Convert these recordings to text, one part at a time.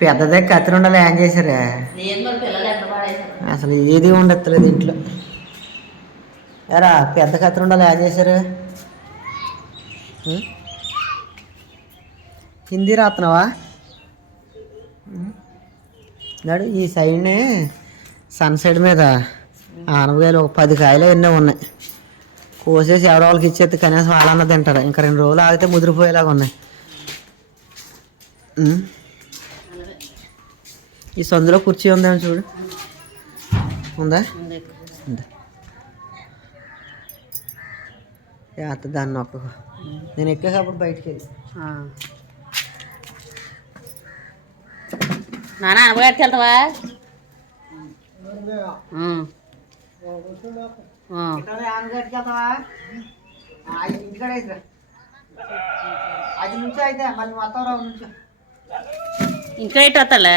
పెద్దదే కత్తిరి ఉండాలి ఏం చేశారే. అసలు ఏది ఉండట్లేదు ఇంట్లో. ఎరా పెద్ద కత్తిరి ఉండాలి ఏం చేశారు హిందీ రాస్తున్నావా నాడు ఈ సైడ్ని సన్ సైడ్ మీద ఆనపకాయలు ఒక పది కాయలు ఎన్నో ఉన్నాయి. కోసేసి ఎవరో వాళ్ళకి ఇచ్చేది కనీసం వాళ్ళన్న తింటారు. ఇంకా రెండు రోజులు ఆగితే ముదిరిపోయేలాగా ఉన్నాయి. ఈ సందులో కుర్చీ ఉందేమో చూడు. ఉందా? ఉంది. ఉందా? అత్త దాన్ని నొక్క నేను ఎక్కేటప్పుడు బయటికి వెళ్ళి. నాన్న అనబగారికి వెళ్తావా. ఇంటికాడ అయితే మళ్ళీ నుంచి. ఇంకా ఇటు వస్తాలే?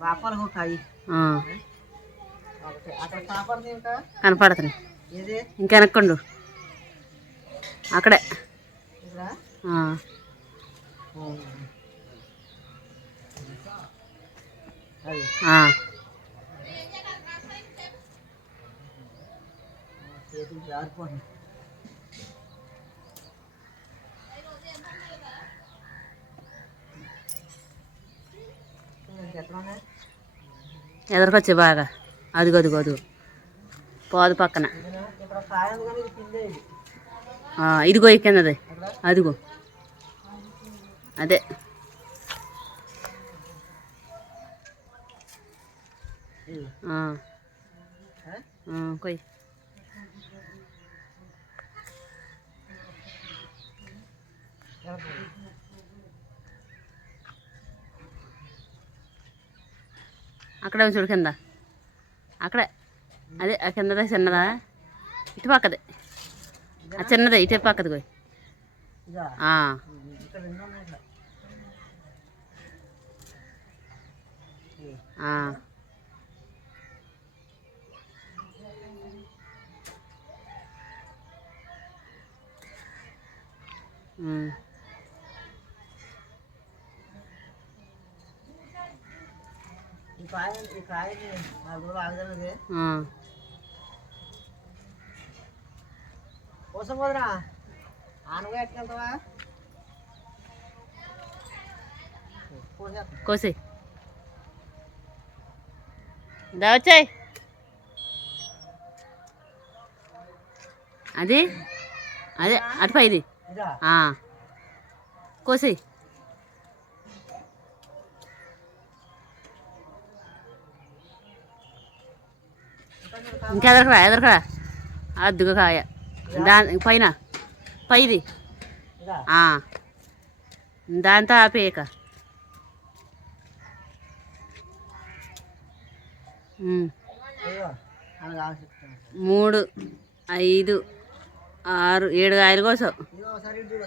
కాపాడుతుంది ఇంకా కనపడుతున్నాయి ఇంకా వెనక్కండు ఉన్నాయి ఎదరికొచ్చి బాగా. అదిగో అదిగో అదిగో. పోదు పక్కన. ఇదిగో ఎక్కినది అదిగో. అదే. ఇది. కొయ్. అక్కడే చూడు కింద. అక్కడే. అదే కిందదే కిందదా చిన్నదా? ఇటు పక్కదే. ఆ చిన్నదే ఇటు పక్కది పోయి ఇదా? ఆ. ఇక్కడ రెండు ఉన్నాయి ఇక్కడ ఇది. ఆ. ఉమ్. ఈ కాయ ఈ కాయని నాలుగు రోజులు ఆగదన్నది ఆ. కోసం పోదురా ఆనగా ఎట్టుకెళ్తావా కోసి. దా వచ్చాయి. అది? అదే అటు పైది ఇదా. కోసి. ఇంకా ఎదరకరా ఎదరకరా? అద్దుగా కాయ. దాని పైన. పైది. దాంతో ఆపేయక మూడు ఐదు ఆరు ఏడు కాయలు కోసావు. ఇది ఒకసారి ఇటు చూడు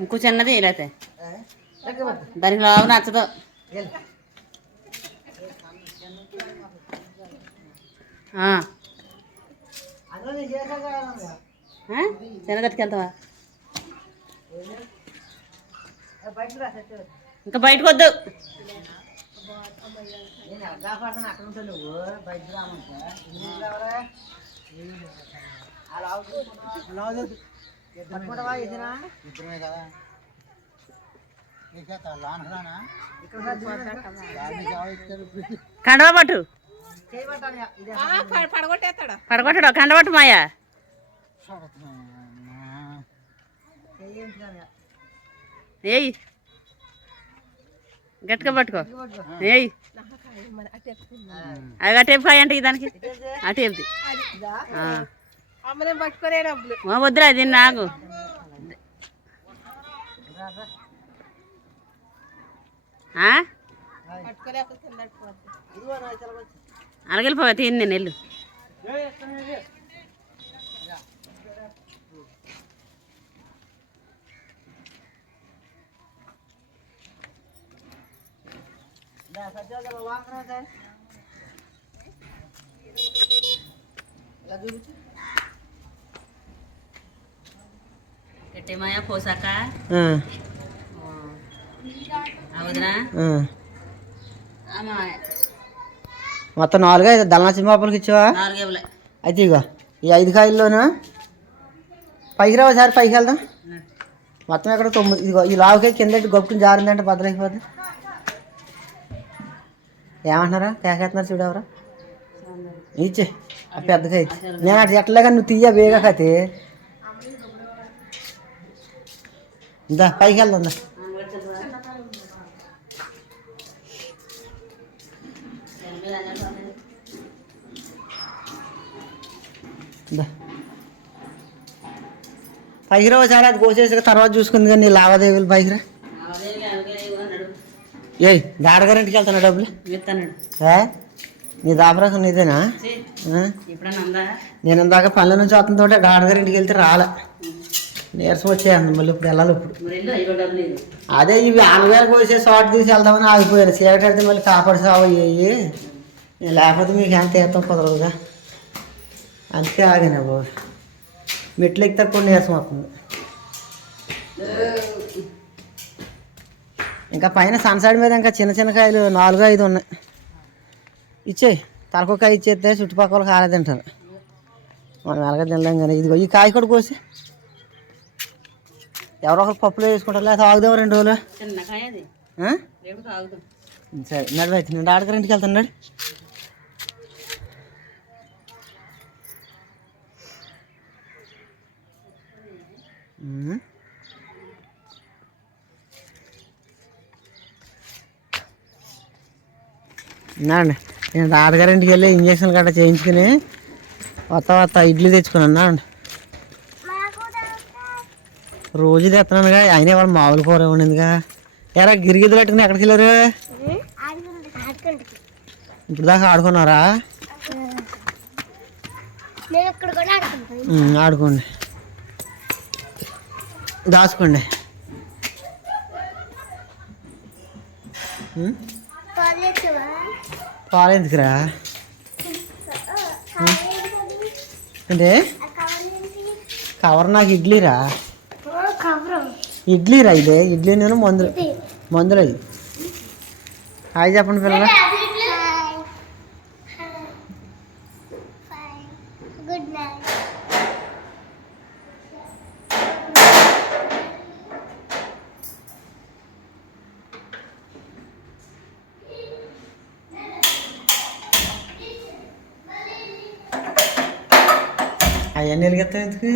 ఇంకో చిన్నది పట్టు. దానికి లావు నచ్చదు. చేయి. ఇంకా బయటకు వద్దు. నేను పడతాను అక్కడ ఉంటావు నువ్వు. బయటకు రామంటే. ఎందుకు రావరా అలా పట్టుకుంటావా ఇదినా ఇద్దరమే కదా నీకు లానరానా ఇక్కడ సర్ది కండవ పట్టు చేయబట్టాలి ఇదే పడగొట్టడు కండవట్టు మాయా ఏయ్. గట్టిగా పట్టుకో. ఏయ్. అది ఆ టేపు కాయ అంటే దానికి? ఆ టేపుది. ఆ. అమ్మనే పట్టుకునే డబ్బులు. ఓ వద్దురా అది నాకు ఆ? పట్టుకోలేకపోతే కింద పడిపోద్ది. ఇదిగో నా ఇక్కడ వచ్చి అలాగెళ్ళిపోవా తిని నేను వెళ్ళు దా సత్యాలు వాంకరా సార్ ఇలా చూపించు గట్టి పోసాక అవుదనా మొత్తం నాలుగు ఐదు దళనా సింహాపులకి ఇచ్చావా అయితే ఇగో ఈ ఐదు కాయల్లోనూ పైకి రా ఒకసారి పైకి వెళ్దాం మొత్తం ఎక్కడ తొమ్మిది ఇదిగో ఈ లావుకే కింద గొప్పని జారిందంటే భద్రైపోద్ది ఏమంటున్నారా? కేకేస్తున్నారు చూడు ఎవరు? ఇచ్చే ఆ పెద్దగా ఇచ్చి నేను అటు ఎట్లగా నువ్వు తీయ వేగా కతి. ఇందా పైకి వెళ్దాం దా. దా. పైకి రా ఒకసారి అది కోసేసి తర్వాత చూసుకుంది కానీ నీ లావాదేవీలు పైకి రా. ఏయ్ గాడగారింటికి వెళ్తున్నా డబ్బులు? ఏ? నీ దాపరాసం నీదేనా? నేను ఇందాక పనుల నుంచి వస్తుందో గాడగారింటికి వెళ్తే రాలే. నీరసం వచ్చేయండి మళ్ళీ ఇప్పుడు వెళ్ళాలి ఇప్పుడు. అదే ఇవి ఆనగారు కోసే షార్ట్ తీసి వెళ్దామని ఆగిపోయాను. చీకటి అయితే మళ్ళీ కాపాడు సావు అయ్యి నేను లేకపోతే మీకు ఎంత తీర్థం కుదరదుగా? అందుకే ఆగాను బాబు. మెట్లు ఎక్కితే కొన్ని నీరసం వస్తుంది. ఇంకా పైన సన్సైడ్ మీద ఇంకా చిన్న చిన్న కాయలు నాలుగు ఐదు ఉన్నాయి. ఇచ్చేయి తలకొక కాయ ఇచ్చేస్తే చుట్టుపక్కల కాలే తింటారు మనం ఎలాగ తినలేం కానీ. ఇదిగో ఈ కాయ కూడా కోసి. ఎవరో ఒకరు పప్పులో వేసుకుంటారు లేదా ఆగుదాం రెండు రోజులు. కాయ సరే నడివైతే నేను ఆడగారి ఇంటికి అండి నేను తాతగారి వెళ్ళి ఇంజక్షన్ గట్రా చేయించుకుని కొత్త కొత్త ఇడ్లీ తెచ్చుకున్నాను అండి రోజు తెస్తున్నానుగా ఆయన వాళ్ళు మామూలు కూర ఉండిందిగా ఎరా గిరిగిద్దులు పెట్టుకుని ఎక్కడికి వెళ్ళారు? ఇప్పుడు దాకా ఆడుకున్నారా? ఆడుకోండి. దాచుకోండి. పాలు ఎందుకురా అంటే కవర్ నాకు ఇడ్లీరా. ఇడ్లీరా ఇదే? ఇడ్లీ నేను మందులు మందులు అవి చెప్పండి పిల్లలు. ಎಣ್ಣೆಲ್ಗೆತ್ತ ಇದಕ್ಕೆ